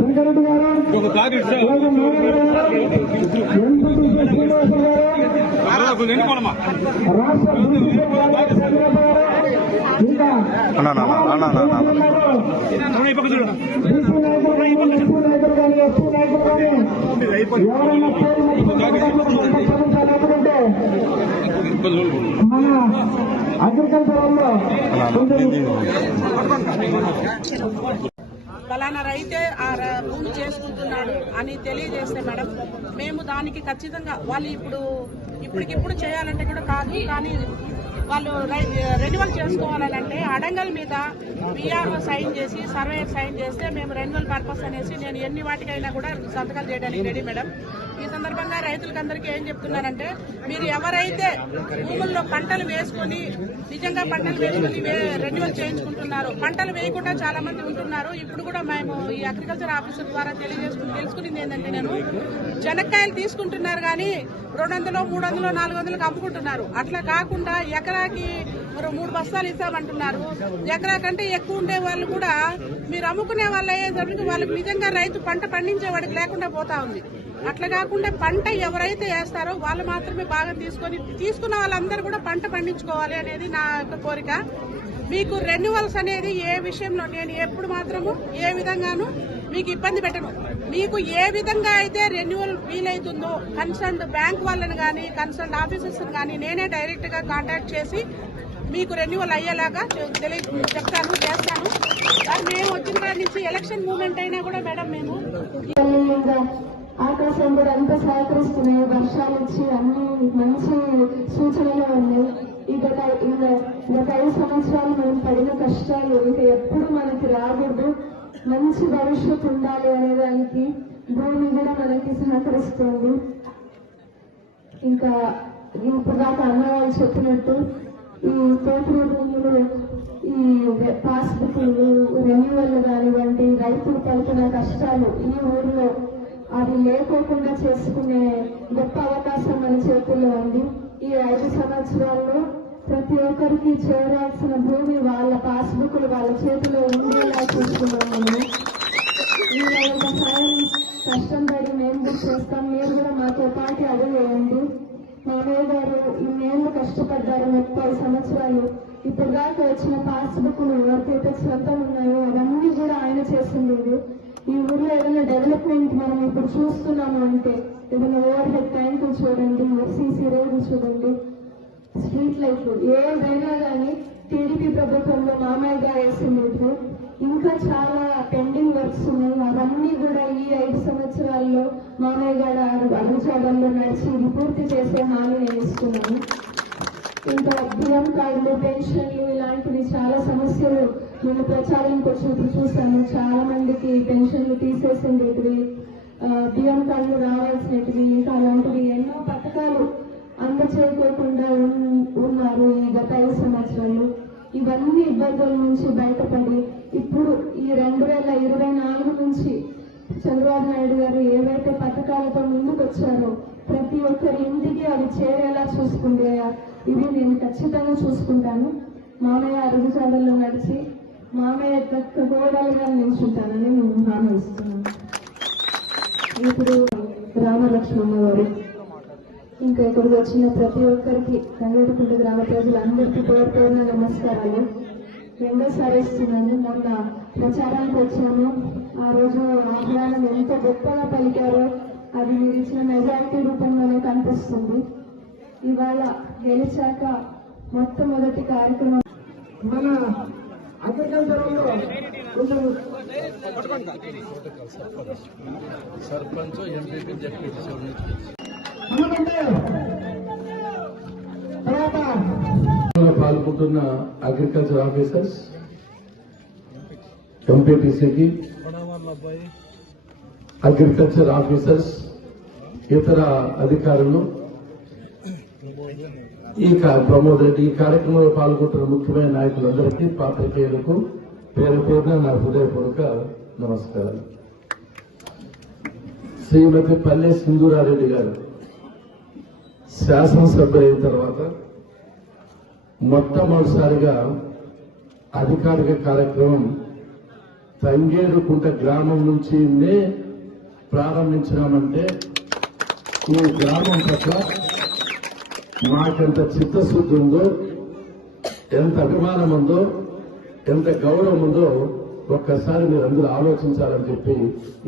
శంకరెడ్డి గారు, మన అగ్రికల్చర్ ఫలానా రైతే ఆ భూమి చేసుకుంటున్నాడు అని తెలియజేస్తే మేడం మేము దానికి ఖచ్చితంగా వాళ్ళు ఇప్పటికిప్పుడు చేయాలంటే కూడా కాదు, కానీ వాళ్ళు రెన్యువల్ చేసుకోవాలంటే అడంగల్ మీద విఆర్ఓ సైన్ చేసి సర్వేయర్ సైన్ చేస్తే మేము రెన్యువల్ పర్పస్ అనేసి నేను ఎన్ని వాటికైనా కూడా సంతకాలు చేయడానికి రెడీ మేడం. ఈ సందర్భంగా రైతులకందరికీ ఏం చెప్తున్నానంటే, మీరు ఎవరైతే భూముల్లో పంటలు వేసుకుని నిజంగా పంటలు వేసుకుని రెన్యువల్ చేయించుకుంటున్నారు, పంటలు వేయకుండా చాలా మంది ఉంటున్నారు. ఇప్పుడు కూడా మేము ఈ అగ్రికల్చర్ ఆఫీసర్ ద్వారా తెలుసుకునేది ఏంటంటే, నేను చెనక్కాయలు తీసుకుంటున్నారు కానీ 200, 300, 400లకు అమ్ముకుంటున్నారు. అట్లా కాకుండా ఎకరాకి 3 బస్తాలు ఇస్తామంటున్నారు. ఎకరా కంటే ఎక్కువ ఉండే వాళ్ళు కూడా మీరు అమ్ముకునే వాళ్ళు అయ్యేసరికి వాళ్ళకి నిజంగా రైతు పంట పండించేవాడికి లేకుండా పోతా ఉంది. అట్లా కాకుండా పంట ఎవరైతే వేస్తారో వాళ్ళు మాత్రమే బాగా తీసుకున్న వాళ్ళందరూ కూడా పంట పండించుకోవాలి అనేది నా యొక్క కోరిక. మీకు రెన్యువల్స్ అనేది ఏ విషయంలో నేను ఎప్పుడు మాత్రము ఏ విధంగానూ మీకు ఇబ్బంది పెట్టను. మీకు ఏ విధంగా అయితే రెన్యువల్ వీలైతుందో కన్సర్న్ బ్యాంక్ వాళ్ళని కానీ కన్సర్న్ ఆఫీసర్స్ కానీ నేనే డైరెక్ట్ గా కాంటాక్ట్ చేసి మీకు రెన్యువల్ అయ్యేలాగా చెప్తాను, చేస్తాను. మేము వచ్చిన కాడి నుంచి ఎలక్షన్ మూవ్మెంట్ అయినా కూడా మేడం మేము ఆకాశం కూడా అంతా సహకరిస్తున్నాయి, వర్షాలు వచ్చి అన్ని మంచి సూచనలు ఉన్నాయి. గత 5 సంవత్సరాలు మనం పడిన కష్టాలు ఇంకా ఎప్పుడు మనకి రాకూడదు, మంచి భవిష్యత్తు ఉండాలి అనే దానికి భూమి కూడా మనకి సహకరిస్తుంది. ఇంకా ఇప్పుడు దాకా అన్నవాళ్ళు చెప్పినట్టు ఈ తోటల భూములు, ఈ పాస్బుక్లు, రెన్యువల్ కానివ్వండి, రైతులు పడుతున్న కష్టాలు ఈ ఊరిలో అది లేకోకుండా చేసుకునే గొప్ప అవకాశం మన చేతుల్లో ఉంది. ఈ 5 సంవత్సరాల్లో ప్రతి ఒక్కరికి చేరాల్సిన భూమి వాళ్ళ పాస్బుక్లు వాళ్ళ చేతిలో ఉండేలా చూసుకున్నాము. ఈ సాయం కష్టం పడి మేము కూడా చేస్తాం, మీరు కూడా మాతో పాటు అడుగులేయండి. మామయ్య గారు ఇన్నేళ్లు కష్టపడ్డారు, 30 సంవత్సరాలు. ఇప్పుడు దాకా వచ్చిన పాస్బుక్లు ఎవరికైతే సొంతం ఉన్నాయో అవన్నీ కూడా ఆయన చేసింది. ఈ ఊర్లో ఏదైనా డెవలప్మెంట్ మనం ఇప్పుడు చూస్తున్నాము అంటే ఏదైనా ఓవర్ హెడ్ ట్యాంకులు చూడండి, సీసీ రోడ్లు చూడండి, స్ట్రీట్ లైట్లు ఏదైనా కానీ టీడీపీ ప్రభుత్వంలో మామయ్య గారు వేసింది. ఇంకా చాలా పెండింగ్ వర్క్స్ ఉన్నాయి, అవన్నీ కూడా ఈ 5 సంవత్సరాల్లో మామయ్య గారు అడుగుచాడల్లో నడిచి ఇది పూర్తి చేసే హామీ నేను ఇస్తున్నాను. ఇంకా బియ్యం కార్డులు, పెన్షన్లు ఇలాంటివి చాలా సమస్యలు నేను ప్రచారానికి వచ్చినప్పుడు చూసాను. చాలా మందికి పెన్షన్లు తీసేసిండేటివి, బియ్యం కార్డులు రావాల్సినవి, ఇంకా అలాంటివి ఎన్నో పథకాలు అందచేయకోకుండా ఉన్నారు ఈ గత 5 సంవత్సరాలు. ఇవన్నీ ఇబ్బందుల నుంచి బయటపడి ఇప్పుడు ఈ 2024 నుంచి చంద్రబాబు నాయుడు గారు ఏవైతే పథకాలతో ముందుకు వచ్చారో ప్రతి ఒక్కరి ఇంటికి అవి చేరేలా చూసుకుంటే ఇవి నేను ఖచ్చితంగా చూసుకుంటాను. మామయ్య అడుగుజాడల్లో నడిచి మామయ్య కోడలుగా నిల్చుంటానని నేను హామీ ఇస్తున్నాను. ఇప్పుడు రామలక్ష్మమ్మ గారు, ఇంకా ఇక్కడికి వచ్చిన ప్రతి ఒక్కరికి తంగేడుకుంట గ్రామ ప్రజలందరికీ పేరున నమస్కారాలు. రెండోసారి ఇస్తున్నాను. మొన్న ప్రచారానికి వచ్చాము, ఆ రోజు ఆహ్వానం ఎంత గొప్పగా పలికారో అది మీరు ఇచ్చిన మెజారిటీ రూపంలోనే కనిపిస్తుంది. ఇవాళ గెలిచాక మొట్టమొదటి కార్యక్రమం మన అగ్రికల్చర్ కొంచెం సర్పంచ్, ఎంపీపీ, జడ్పీటీ పాల్గొంటున్న అగ్రికల్చర్ ఆఫీసర్స్, ఎంపీటీసీకి, అగ్రికల్చర్ ఆఫీసర్స్, ఇతర అధికారులు, ప్రమోద్ రెడ్డి, ఈ కార్యక్రమంలో పాల్గొంటున్న ముఖ్యమైన నాయకులందరికీ, పాత్రికేయులకు పేరు పేరున నా హృదయపూర్వక నమస్కారాలు. శ్రీమతి పల్లె సింధూరారెడ్డి గారు శాసనసభ్యులు అయిన తర్వాత మొట్టమొదటిసారిగా అధికారిక కార్యక్రమం తంగేడుకుంట గ్రామం నుంచినే ప్రారంభించినామంటే ఈ గ్రామం పట్ల మాకెంత చిత్తశుద్ధి ఉందో, ఎంత అభిమానం ఉందో, ఎంత గౌరవం ఉందో ఒక్కసారి మీరు అందరూ ఆలోచించాలని చెప్పి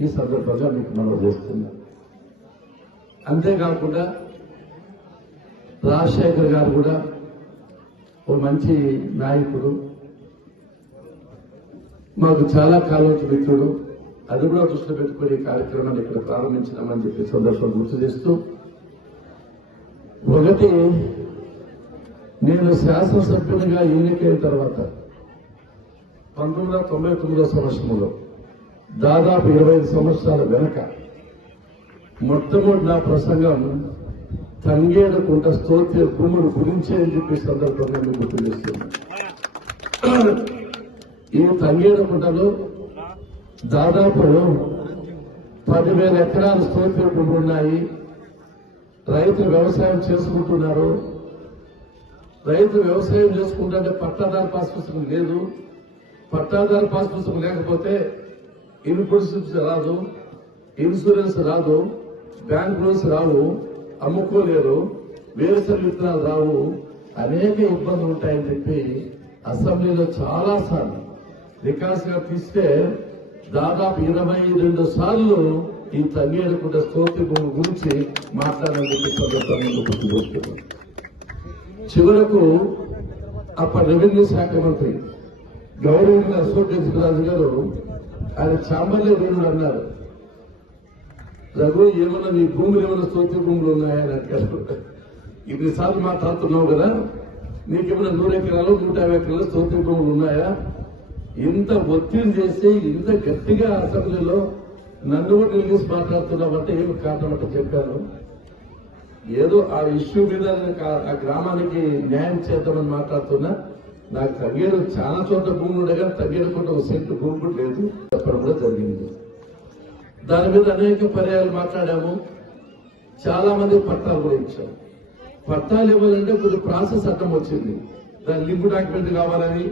ఈ సందర్భంగా మీకు మనం చేస్తున్నాం. అంతేకాకుండా రాజశేఖర్ గారు కూడా ఓ మంచి నాయకుడు, మాకు చాలా కాలం మిత్రుడు. అది కూడా దృష్టిలో పెట్టుకుని ఈ కార్యక్రమాన్ని ఇక్కడ ప్రారంభించినామని చెప్పి సందర్భం గుర్తు చేస్తూ, ఒకటి, నేను శాసనసభ్యునిగా ఎన్నికైన తర్వాత 1999 సంవత్సరంలో దాదాపు 25 సంవత్సరాల వెనక మొట్టమొదటి నా ప్రసంగం తంగేడుకుంట స్తోత్ర భూముల గురించే అని చెప్పి సందర్భంగా మీకు గుర్తు చేస్తున్నాను. ఈ తంగేడుకుంటలో దాదాపు 10,000 ఎకరాల స్తోత్ర భూములు ఉన్నాయి. రైతులు వ్యవసాయం చేసుకుంటున్నారు. రైతులు వ్యవసాయం చేసుకుంటే పట్టాదారు పాస్ పుస్తకం లేదు. పట్టాదారు పాస్ పుస్తకం లేకపోతే ఇన్పుట్స్ రాదు, ఇన్సూరెన్స్ రాదు, బ్యాంక్ లోన్స్ రావు, అమ్ముకోలేరు, వేరుశనగ విత్తనాలు రావు, అనేక ఇబ్బందులు ఉంటాయని చెప్పి అసెంబ్లీలో చాలా సార్లు రికార్డ్స్ గా తీస్తే దాదాపు 22 సార్లు ఈ తంగేడుకుంట స్తోత్ర భూమి గురించి మాట్లాడాలని చెప్పి సందర్భంగా చివరకు అప్పటి రెవెన్యూ శాఖ మంత్రి గౌరవనీయ అశోక్ గజపతిరాజు గారు ఆయన చాంబర్లే వేణుడు అన్నారు, రఘు ఏమన్నా నీ భూములు ఏమైనా స్తోత్ర భూములు ఉన్నాయని అడిగారు. ఇన్నిసార్లు మాట్లాడుతున్నావు కదా, నీకేమైనా 100 ఎకరాలు 150 ఎకరాలు స్తోత్ర భూములు ఉన్నాయా? ఇంత ఒత్తిడి చేసి ఇంత గట్టిగా అసెంబ్లీలో నన్ను కూడా నిలిచి మాట్లాడుతున్నామంటే ఏమి కారణం అంటే చెప్పాను. ఏదో ఆ ఇష్యూ మీద ఆ గ్రామానికి న్యాయం చేద్దామని మాట్లాడుతున్నా. నాకు తంగేడు చాలా చోట్ల భూములు ఉండే కానీ తంగేడుకుంటే ఒక సెంటు భూమి కూడా లేదు చెప్పడం కూడా జరిగింది. దాని మీద అనేక పర్యాయాలు మాట్లాడాము. చాలా మంది పట్టాలు కూడా ఇచ్చాము. పట్టాలు ఇవ్వాలంటే కొద్ది ప్రాసెస్ అడ్డం వచ్చింది. దాని లింక్ డాక్యుమెంట్ కావాలని,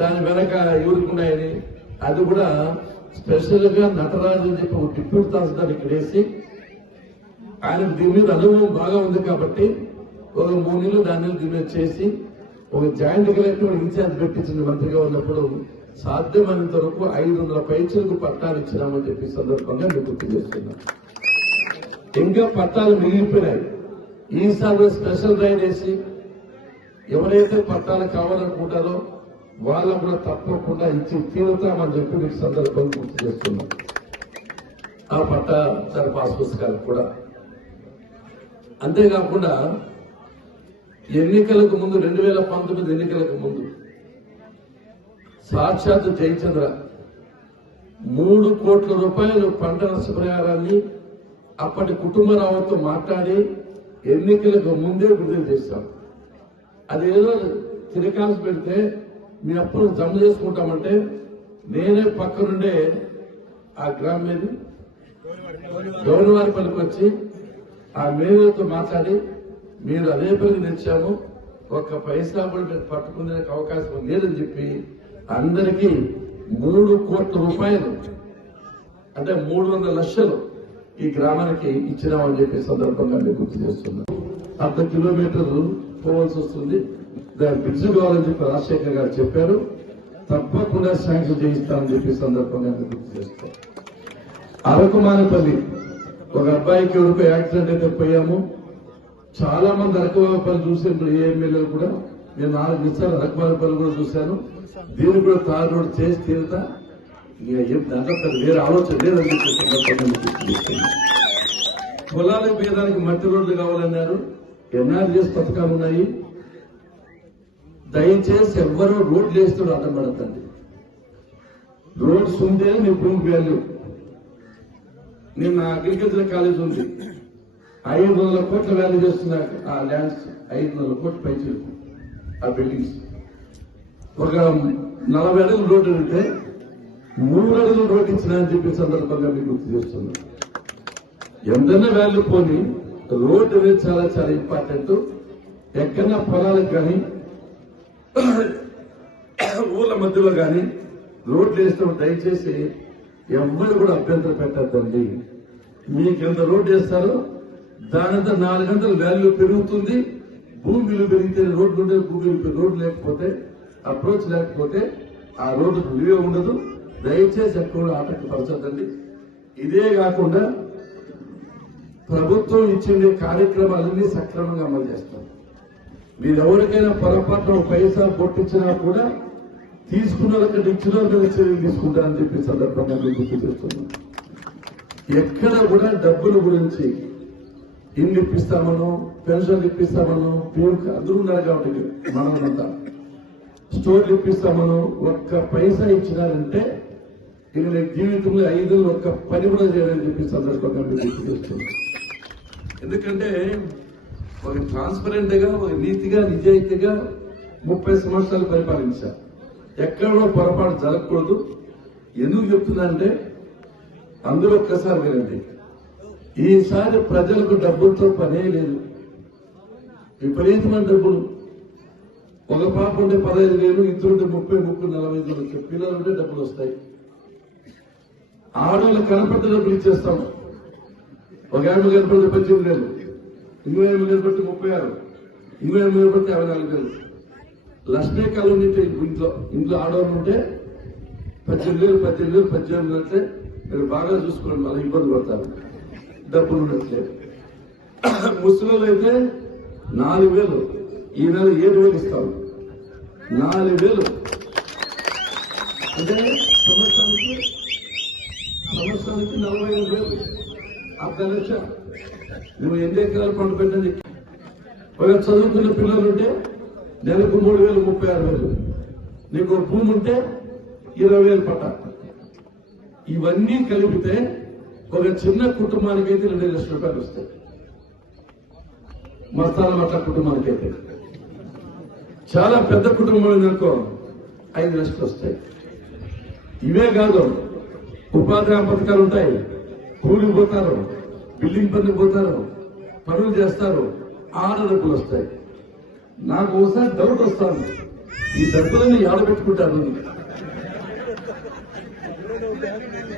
దాని వెనక ఎవరుకున్నాయని, అది కూడా స్పెషల్ గా నటరాజు అని చెప్పి ఒక డిప్యూటీ తహసీల్దార్ ఇక్కడ వేసి, ఆయన దీని మీద అనుభవం బాగా ఉంది కాబట్టి ఒక 3 నెలలు 4 నెలలు దీని మీద చేసి ఒక జాయింట్ కలెక్టర్ ఇన్ఛార్జ్ పెట్టించిన మంత్రిగా ఉన్నప్పుడు సాధ్యమైనంత వరకు 500 పైచలకు పట్టాలు ఇచ్చినామని చెప్పి సందర్భంగా మీకు గుర్తు చేస్తున్నాం. ఇంకా పట్టాలు మిగిలిపోయినాయి. ఈసారి స్పెషల్ డ్రైవ్ వేసి ఎవరైతే పట్టాలు కావాలనుకుంటారో వాళ్ళకు కూడా తప్పకుండా ఇచ్చి తీరుతామని చెప్పి మీకు సందర్భంగా గుర్తు చేస్తున్నాం. ఆ పట్టా దాని పాస్ పుస్తకాలు కూడా. అంతేకాకుండా ఎన్నికలకు ముందు 2019 ఎన్నికలకు ముందు సాక్షాత్ జయచంద్ర 3 కోట్ల రూపాయలు పంట నష్టపరిహారాన్ని అప్పటి కుటుంబరావుతో మాట్లాడి ఎన్నికలకు ముందే విడుదల చేశాం. అదేదో తిరకాల్సి పెడితే మీ అప్పులు జమ చేసుకుంటామంటే నేనే పక్కనుండే ఆ గ్రామం మీద గౌరవారిపల్లికి వచ్చి ఆ మేయర్తో మాట్లాడి మీరు అదే పని తెచ్చాము, ఒక్క పైసా కూడా మీరు పట్టుకునే అవకాశం లేదని చెప్పి అందరికీ 3 కోట్ల రూపాయలు అంటే 300 లక్షలు ఈ గ్రామానికి ఇచ్చినామని చెప్పి సందర్భంగా నేను గుర్తు చేస్తున్నాను. 1/2 కిలోమీటర్లు పోవాల్సి వస్తుంది. దాని బ్రిడ్జ్ కావాలని చెప్పి రాజశేఖర్ గారు చెప్పారు. తప్పకుండా శాంక్షన్ చేయిస్తామని చెప్పి సందర్భంగా గుర్తు చేస్తాం. అరకుమానపల్లి ఒక అబ్బాయికి ఎవరికో యాక్సిడెంట్ అయితే పోయాము. చాలా మంది అరకుమానపల్లి చూసిన ఏ ఎమ్మెల్యేలు కూడా, నేను 4 నిమిషాలు అరకుమానపల్లి కూడా చూశాను. దీన్ని కూడా తారు రోడ్ చేసి తీరుతా, దాంట్లో వేరే ఆలోచన లేదని చెప్పి సందర్భంగా గుర్తు చేస్తున్నాం. పొలాలకు పోయడానికి మట్టి రోడ్లు కావాలన్నారు. ఎన్ఆర్జీఎస్ పథకాలు ఉన్నాయి. దయచేసి ఎవ్వరూ రోడ్లు వేస్తూ అడ్డం పడతండి. రోడ్స్ ఉంటే మీ భూమి వాల్యూ. నేను అగ్రికల్చర్ కాలేజ్ ఉంది, 500 కోట్ల వాల్యూ చేస్తున్నా ఆ ల్యాండ్స్. 500 కోట్ల పైచి ఆ బిల్డింగ్స్. ఒక 40 అడుగులు రోడ్డు ఉంటే 3 అడుగులు రోడ్డు ఇచ్చినా అని చెప్పి సందర్భంగా మీకు గుర్తు చేస్తున్నా. ఎంతైనా వాల్యూ పోని రోడ్డు అనేది చాలా చాలా ఇంపార్టెంట్. ఎక్కడన్నా పొలాలకు కానీ ఊర్ల మధ్యలో కానీ రోడ్లు వేస్తాం, దయచేసి ఎవ్వరు కూడా అభ్యంతరం పెట్టద్దండి. మీకు ఎంత రోడ్డు వేస్తారో దానంతా 4 గంటల వాల్యూ పెరుగుతుంది. భూమి విలువ పెరిగితే రోడ్డు ఉంటే భూమి విలువ, రోడ్డు లేకపోతే అప్రోచ్ లేకపోతే ఆ రోడ్డుకు విలువ ఉండదు. దయచేసి ఎక్కువ ఆటంకపరచద్దండి. ఇదే కాకుండా ప్రభుత్వం ఇచ్చిన కార్యక్రమాలన్నీ సక్రమంగా అమలు చేస్తారు. మీరు ఎవరికైనా పొరపాటున పైసా పొట్టించినా కూడా తీసుకున్న వాళ్ళకి ఇచ్చిన వాళ్ళ మీద చర్యలు తీసుకుంటారని చెప్పి సందర్భంగా మీకు గుర్తు చేస్తున్నాం. ఎక్కడ కూడా డబ్బుల గురించి ఇల్లు ఇప్పిస్తామనో, పెన్షన్లు ఇప్పిస్తామనో, పేరు అందరూ ఉన్నారు కాబట్టి మనమంతా స్టోర్లు ఇప్పిస్తామనో ఒక్క పైసా ఇచ్చినారంటే ఇక నేను జీవితంలో 5 ఒక్క పని కూడా చేయాలని చెప్పి సందర్భంగా మీకు గుర్తు చేస్తున్నాం. ఎందుకంటే ఒక ట్రాన్స్పరెంట్ గా, ఒక నీతిగా, నిజాయితీగా 30 సంవత్సరాలు పరిపాలించారు. ఎక్కడో పొరపాటు జరగకూడదు. ఎందుకు చెప్తుందంటే అందులో ఒక్కసారి వినండి. ఈసారి ప్రజలకు డబ్బులతో పనే లేదు. విపరీతమైన డబ్బులు. ఒక పాప ఉంటే 15,000, ఇద్దరుంటే 30, 45 వచ్చే పిల్లలు ఉంటే డబ్బులు వస్తాయి. ఆడవాళ్ళు కనపడితే డబ్బులు ఇచ్చేస్తాం. ఒక ఆమె కనపడితే 18,000, ఇంకో ఆమె కనపడితే 36, ఇంకో ఆమె కనపడితే 54,000. లక్ష్మీ కాలం ఇంట్లో ఆడవాళ్ళు ఉంటే 18,000 అంటే మీరు బాగా చూసుకోండి, మళ్ళీ ఇబ్బంది పడతారు. డబ్బులు ఉండట్లేదు. ముస్లింలు అయితే 4,000, ఈ నెల 7,000 ఇస్తాం. 4,000 అంటే సంవత్సరానికి 45,000, 5,00,000. నువ్వు ఎన్ని ఎకరాలు పంట పెట్టండి. ఒక చదువుకున్న పిల్లలు ఉంటే నెలకు 3,000, 36,000. నీకు భూమి ఉంటే 20,000 పట్ట. ఇవన్నీ కలిపితే ఒక చిన్న కుటుంబానికి అయితే 2 లక్షల రూపాయలు వస్తాయి. మస్తాల మట్ల కుటుంబానికి అయితే, చాలా పెద్ద కుటుంబం అనుకో 5 లక్షలు వస్తాయి. ఇవే కాదు, ఉపాధి పథకాలు ఉంటాయి. కూలికి పోతారు, బిల్డింగ్ పనికి పోతారు, పనులు చేస్తారు, ఆడ డబ్బులు వస్తాయి. నాకు ఒకసారి డౌట్ వస్తాను, ఈ డబ్బులని ఆడబెట్టుకుంటారు.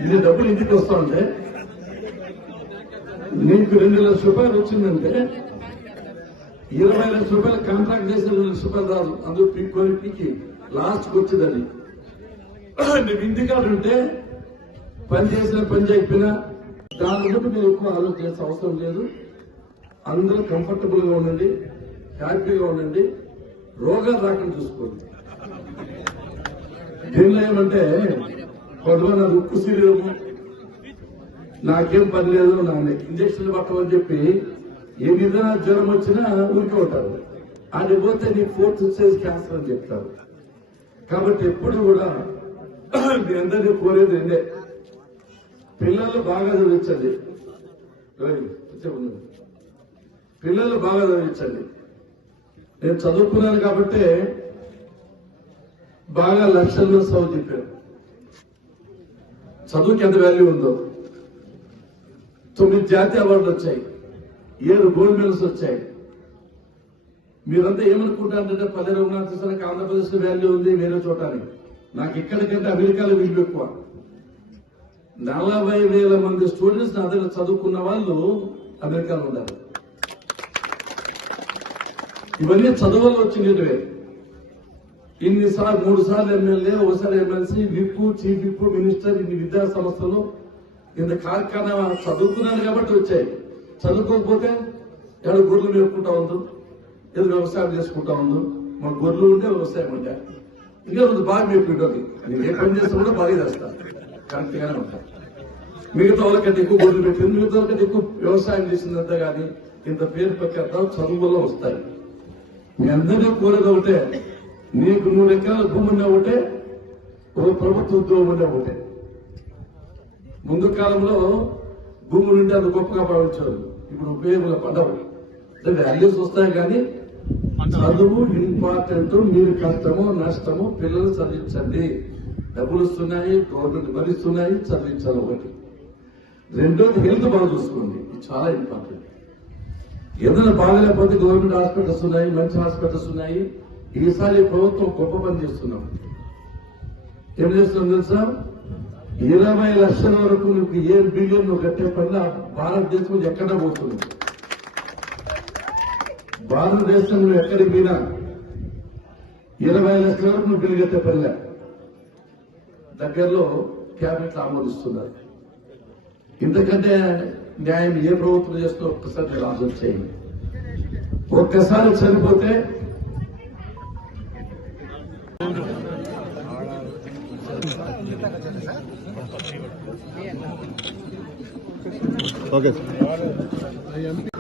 ఇన్ని డబ్బులు ఇంటికి వస్తా ఉంటే నీకు 2 లక్షల రూపాయలు వచ్చిందంటే 20 లక్షల రూపాయలు కాంట్రాక్ట్ చేసిన 2 లక్షల రూపాయలు రాదు. అందులో పీకి లాస్ట్కి వచ్చిందని నీకు ఇంటికాడు ఉంటే పని చేసిన పని చెప్పినా దాని బట్టి మీరు ఎక్కువ ఆలోచించాల్సిన అవసరం లేదు. అందరూ కంఫర్టబుల్ గా ఉండండి, హ్యాపీగా ఉండండి, రోగాలు రాకుండా చూసుకోండి. దీనిలో ఏమంటే కొంతమంది నాకు ఉక్కు శరీరము, నాకేం పని లేదు, నాకు ఇంజక్షన్లు పట్టమని చెప్పి ఏ విధంగా జ్వరం వచ్చినా ఊరికి ఉంటారు. అది పోతే నీ 4th స్టేజ్ క్యాన్సర్ అని చెప్తారు. కాబట్టి ఎప్పుడు కూడా మీ అందరినీ కోరేది ఏంటే పిల్లలు బాగా చదివించండి. పిల్లలు బాగా చదివించండి. నేను చదువుకున్నాను కాబట్టి బాగా లక్షల్లో చదువు చెప్పాను. చదువుకి ఎంత వాల్యూ ఉందో. 9 జాతీయ అవార్డులు వచ్చాయి, 7 గోల్డ్ మెడల్స్ వచ్చాయి. మీరంతా ఏమనుకుంటారంటే పల్లె రఘునాథ్ ఆంధ్రప్రదేశ్ వాల్యూ ఉంది వేరే చోటని. నాకు ఇక్కడికంటే అమెరికాలో విలువ ఎక్కువ. 40,000 మంది స్టూడెంట్స్ నా దగ్గర చదువుకున్న వాళ్ళు అమెరికాలో ఉన్నారు. ఇవన్నీ చదువుల్లో వచ్చినవే. ఇన్నిసార్లు 3 సార్లు ఎమ్మెల్యే, ఒకసారి MLC, whip, chief whip, minister, ఇన్ని విద్యా సంస్థలు, ఇంత కార్ఖానా చదువుకున్నాను కాబట్టి వచ్చాయి. చదువుకోకపోతే ఏదో గొర్రెలు మేపుకుంటా ఉందో, ఏదో వ్యవసాయం చేసుకుంటా ఉందో. మా గొర్రెలు ఉంటే వ్యవసాయం ఉంటే ఇంకా రోజు బాగా మేపుకుంటుంది. నేను ఏ పని చేస్తా కూడా బాగా చేస్తాను, కరెక్ట్ గానే ఉంటాను. మిగతా వాళ్ళకంటే ఎక్కువ గొర్రెలు పెట్టింది, మిగతా వాళ్ళకంటే ఎక్కువ వ్యవసాయం చేసిందంతా కానీ ఇంత పేరు ప్రఖ్యాత చదువుల్లో వస్తాయి. మీ అందరినీ కోరేది ఒకటే, నీకు 100 ఎకరాల భూమి ఉన్నా ఒకటే, ఒక ప్రభుత్వ ఉద్యోగం ఉన్నా ఒకటే. ముందు కాలంలో భూములు ఉంటే అంత గొప్పగా భావించారు. ఇప్పుడు ఉపయోగంగా పడ్డవు. వాల్యూస్ వస్తాయి కానీ చదువు ఇంపార్టెంట్. మీరు కష్టమో నష్టమో పిల్లలు చదివించండి. డబ్బులు వస్తున్నాయి, గవర్నమెంట్ భరిస్తున్నాయి, చదివించాలి ఒకటి. రెండోది హెల్త్ బాగా చూసుకోండి, ఇది చాలా ఇంపార్టెంట్. ఏదైనా బాగలేకపోతే గవర్నమెంట్ హాస్పిటల్స్ ఉన్నాయి, మంచి హాస్పిటల్స్ ఉన్నాయి. ఈసారి ప్రభుత్వం గొప్ప పని చేస్తున్నాం. ఏం చేస్తున్నాం తెలుసా? 20 లక్షల వరకు నీకు ఏ బిలియన్ నువ్వు కట్టే పని భారతదేశం ఎక్కడ పోతుంది. భారతదేశంలో ఎక్కడికి పోయినా 20 లక్షల వరకు నువ్వు బిల్లు కట్టే పనిలే. దగ్గరలో క్యాబినెట్ ఆమోదిస్తున్నారు. ఇంతకంటే న్యాయం ఏ ప్రభుత్వం చేస్తూ ఒక్కసారి మీరు ఆలోచన చేయండి. ఒక్కసారి చనిపోతే ఓకే ఎన్ని